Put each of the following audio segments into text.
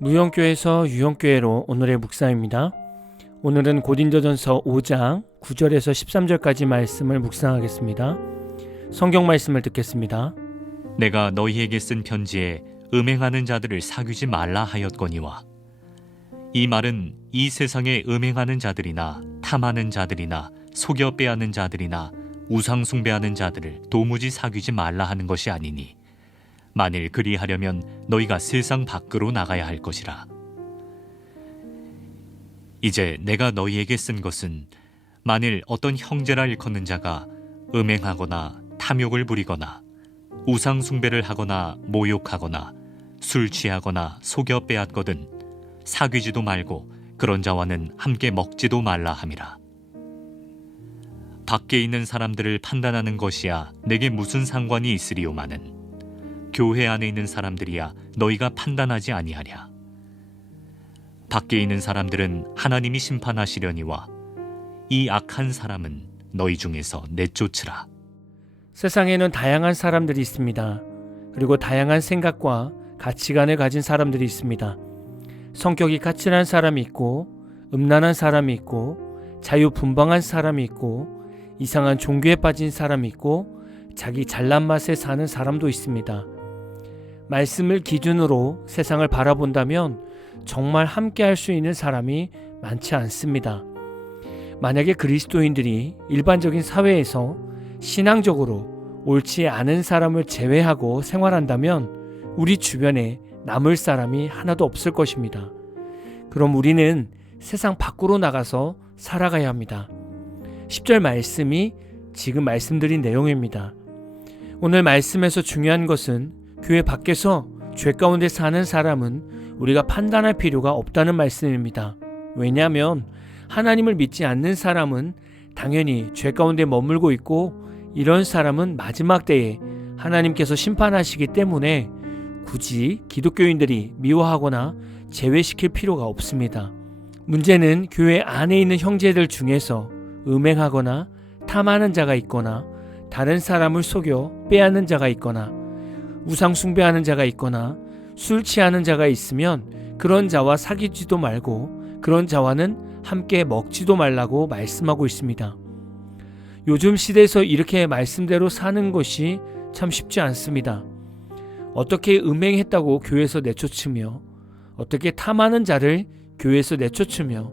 무용교에서 유용교회로 오늘의 묵상입니다. 오늘은 고린도전서 5장 9절에서 13절까지 말씀을 묵상하겠습니다. 성경 말씀을 듣겠습니다. 내가 너희에게 쓴 편지에 음행하는 자들을 사귀지 말라 하였거니와 이 말은 이 세상에 음행하는 자들이나 탐하는 자들이나 속여 빼앗는 자들이나 우상 숭배하는 자들을 도무지 사귀지 말라 하는 것이 아니니 만일 그리하려면 너희가 세상 밖으로 나가야 할 것이라. 이제 내가 너희에게 쓴 것은 만일 어떤 형제라 일컫는 자가 음행하거나 탐욕을 부리거나 우상 숭배를 하거나 모욕하거나 술 취하거나 속여 빼앗거든 사귀지도 말고 그런 자와는 함께 먹지도 말라 함이라. 밖에 있는 사람들을 판단하는 것이야 내게 무슨 상관이 있으리요마는 교회 안에 있는 사람들이야 너희가 판단하지 아니하랴. 밖에 있는 사람들은 하나님이 심판하시려니와 이 악한 사람은 너희 중에서 내쫓으라. 세상에는 다양한 사람들이 있습니다. 그리고 다양한 생각과 가치관을 가진 사람들이 있습니다. 성격이 까칠한 사람이 있고 음란한 사람이 있고 자유분방한 사람이 있고 이상한 종교에 빠진 사람이 있고 자기 잘난 맛에 사는 사람도 있습니다. 말씀을 기준으로 세상을 바라본다면 정말 함께 할 수 있는 사람이 많지 않습니다. 만약에 그리스도인들이 일반적인 사회에서 신앙적으로 옳지 않은 사람을 제외하고 생활한다면 우리 주변에 남을 사람이 하나도 없을 것입니다. 그럼 우리는 세상 밖으로 나가서 살아가야 합니다. 10절 말씀이 지금 말씀드린 내용입니다. 오늘 말씀에서 중요한 것은 교회 밖에서 죄 가운데 사는 사람은 우리가 판단할 필요가 없다는 말씀입니다. 왜냐하면 하나님을 믿지 않는 사람은 당연히 죄 가운데 머물고 있고 이런 사람은 마지막 때에 하나님께서 심판하시기 때문에 굳이 기독교인들이 미워하거나 제외시킬 필요가 없습니다. 문제는 교회 안에 있는 형제들 중에서 음행하거나 탐하는 자가 있거나 다른 사람을 속여 빼앗는 자가 있거나 우상 숭배하는 자가 있거나 술 취하는 자가 있으면 그런 자와 사귀지도 말고 그런 자와는 함께 먹지도 말라고 말씀하고 있습니다. 요즘 시대에서 이렇게 말씀대로 사는 것이 참 쉽지 않습니다. 어떻게 음행했다고 교회에서 내쫓으며 어떻게 탐하는 자를 교회에서 내쫓으며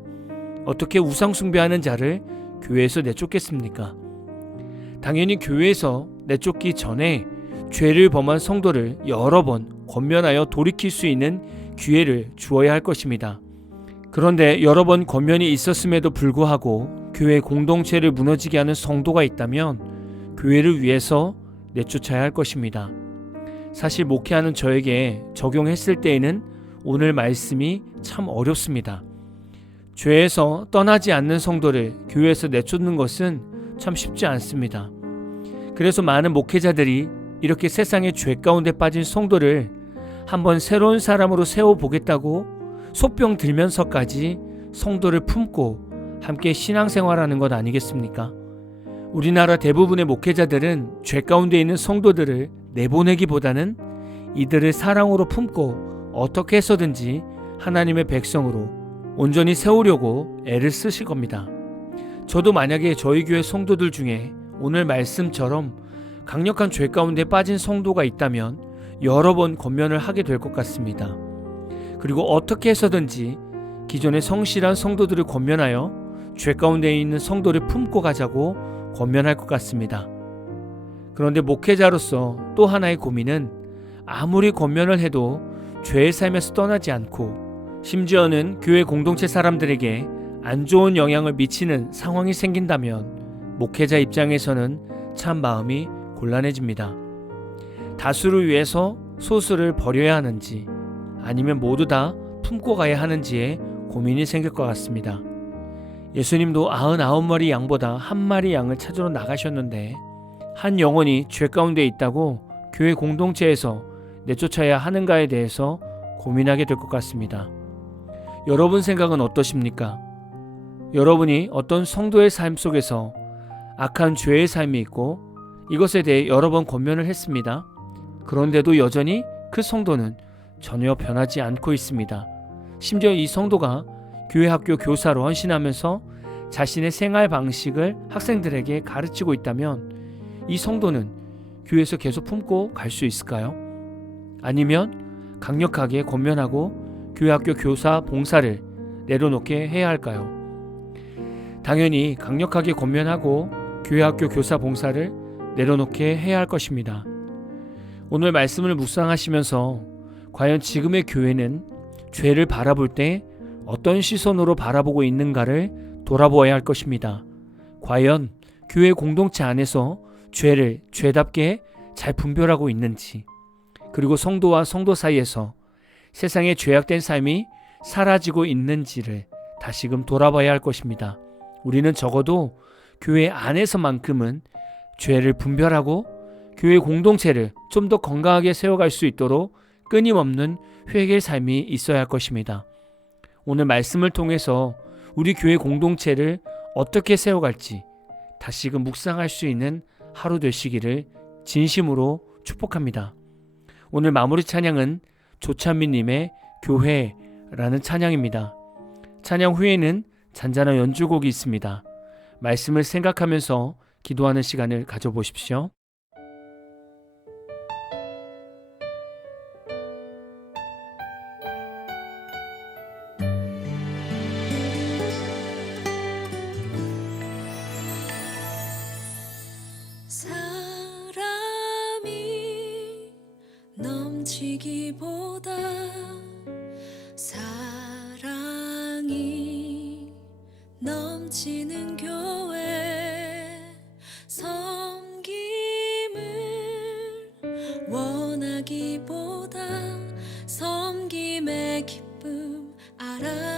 어떻게 우상 숭배하는 자를 교회에서 내쫓겠습니까? 당연히 교회에서 내쫓기 전에 죄를 범한 성도를 여러 번 권면하여 돌이킬 수 있는 기회를 주어야 할 것입니다. 그런데 여러 번 권면이 있었음에도 불구하고 교회 공동체를 무너지게 하는 성도가 있다면 교회를 위해서 내쫓아야 할 것입니다. 사실 목회하는 저에게 적용했을 때에는 오늘 말씀이 참 어렵습니다. 죄에서 떠나지 않는 성도를 교회에서 내쫓는 것은 참 쉽지 않습니다. 그래서 많은 목회자들이 이렇게 세상의 죄 가운데 빠진 성도를 한번 새로운 사람으로 세워보겠다고 소병 들면서까지 성도를 품고 함께 신앙생활하는 것 아니겠습니까? 우리나라 대부분의 목회자들은 죄 가운데 있는 성도들을 내보내기보다는 이들을 사랑으로 품고 어떻게 해서든지 하나님의 백성으로 온전히 세우려고 애를 쓰실 겁니다. 저도 만약에 저희 교회 성도들 중에 오늘 말씀처럼 강력한 죄 가운데 빠진 성도가 있다면 여러 번 권면을 하게 될 것 같습니다. 그리고 어떻게 해서든지 기존의 성실한 성도들을 권면하여 죄 가운데 있는 성도를 품고 가자고 권면할 것 같습니다. 그런데 목회자로서 또 하나의 고민은 아무리 권면을 해도 죄의 삶에서 떠나지 않고 심지어는 교회 공동체 사람들에게 안 좋은 영향을 미치는 상황이 생긴다면 목회자 입장에서는 참 마음이 곤란해집니다. 다수를 위해서 소수를 버려야 하는지 아니면 모두 다 품고 가야 하는지에 고민이 생길 것 같습니다. 예수님도 99마리 양보다 한 마리 양을 찾으러 나가셨는데 한 영혼이 죄 가운데 있다고 교회 공동체에서 내쫓아야 하는가에 대해서 고민하게 될 것 같습니다. 여러분 생각은 어떠십니까? 여러분이 어떤 성도의 삶 속에서 악한 죄의 삶이 있고 이것에 대해 여러 번 권면을 했습니다. 그런데도 여전히 그 성도는 전혀 변하지 않고 있습니다. 심지어 이 성도가 교회 학교 교사로 헌신하면서 자신의 생활 방식을 학생들에게 가르치고 있다면 이 성도는 교회에서 계속 품고 갈 수 있을까요? 아니면 강력하게 권면하고 교회 학교 교사 봉사를 내려놓게 해야 할까요? 당연히 강력하게 권면하고 교회 학교 교사 봉사를 내려놓게 해야 할 것입니다. 오늘 말씀을 묵상하시면서 과연 지금의 교회는 죄를 바라볼 때 어떤 시선으로 바라보고 있는가를 돌아보아야 할 것입니다. 과연 교회 공동체 안에서 죄를 죄답게 잘 분별하고 있는지, 그리고 성도와 성도 사이에서 세상의 죄악된 삶이 사라지고 있는지를 다시금 돌아봐야 할 것입니다. 우리는 적어도 교회 안에서만큼은 죄를 분별하고 교회 공동체를 좀 더 건강하게 세워갈 수 있도록 끊임없는 회개의 삶이 있어야 할 것입니다. 오늘 말씀을 통해서 우리 교회 공동체를 어떻게 세워갈지 다시금 묵상할 수 있는 하루 되시기를 진심으로 축복합니다. 오늘 마무리 찬양은 조찬미님의 교회라는 찬양입니다. 찬양 후에는 잔잔한 연주곡이 있습니다. 말씀을 생각하면서 기도하는 시간을 가져보십시오. 사람이 넘치기보다 사랑이 넘치는 교회, 섬김을 원하기보다 섬김의 기쁨 알아